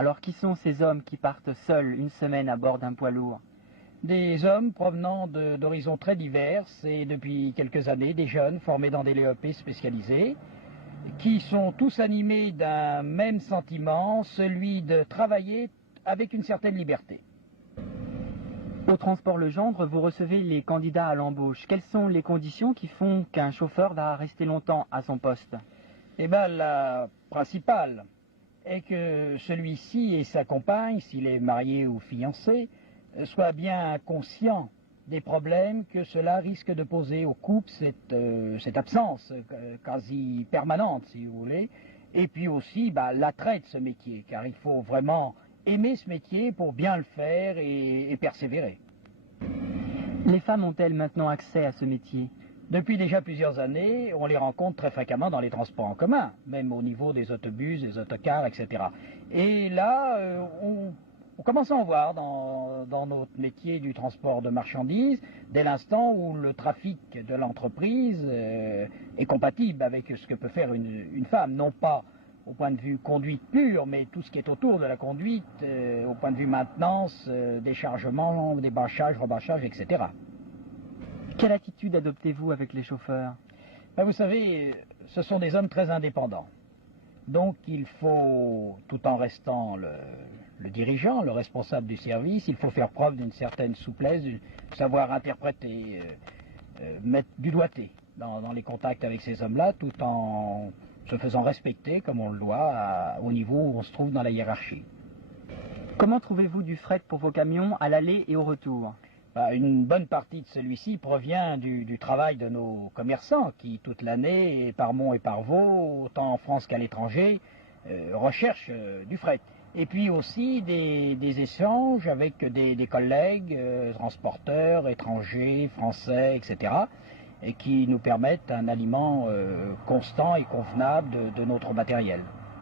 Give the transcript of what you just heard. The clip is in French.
Alors qui sont ces hommes qui partent seuls une semaine à bord d'un poids lourd? Des hommes provenant d'horizons très divers et depuis quelques années des jeunes formés dans des LEP spécialisés qui sont tous animés d'un même sentiment, celui de travailler avec une certaine liberté. Au Transport Legendre, vous recevez les candidats à l'embauche. Quelles sont les conditions qui font qu'un chauffeur va rester longtemps à son poste? Eh bien, la principale est que celui-ci et sa compagne, s'il est marié ou fiancé, soient bien conscients des problèmes que cela risque de poser au couple, cette absence quasi permanente, si vous voulez, et puis aussi l'attrait de ce métier, car il faut vraiment aimer ce métier pour bien le faire et persévérer. Les femmes ont-elles maintenant accès à ce métier? Depuis déjà plusieurs années, on les rencontre très fréquemment dans les transports en commun, même au niveau des autobus, des autocars, etc. Et là, on commence à en voir dans notre métier du transport de marchandises, dès l'instant où le trafic de l'entreprise est compatible avec ce que peut faire une femme, non pas au point de vue conduite pure, mais tout ce qui est autour de la conduite, au point de vue maintenance, déchargement, débâchage, rebâchage, etc. Quelle attitude adoptez-vous avec les chauffeurs? Vous savez, ce sont des hommes très indépendants. Donc il faut, tout en restant le dirigeant, le responsable du service, il faut faire preuve d'une certaine souplesse, de savoir interpréter, mettre du doigté dans les contacts avec ces hommes-là, tout en se faisant respecter, comme on le doit, au niveau où on se trouve dans la hiérarchie. Comment trouvez-vous du fret pour vos camions à l'aller et au retour? Une bonne partie de celui-ci provient du travail de nos commerçants qui, toute l'année, et par Mont et par Vaux, autant en France qu'à l'étranger, recherchent du fret. Et puis aussi des échanges avec des collègues, transporteurs, étrangers, français, etc., et qui nous permettent un aliment constant et convenable de notre matériel.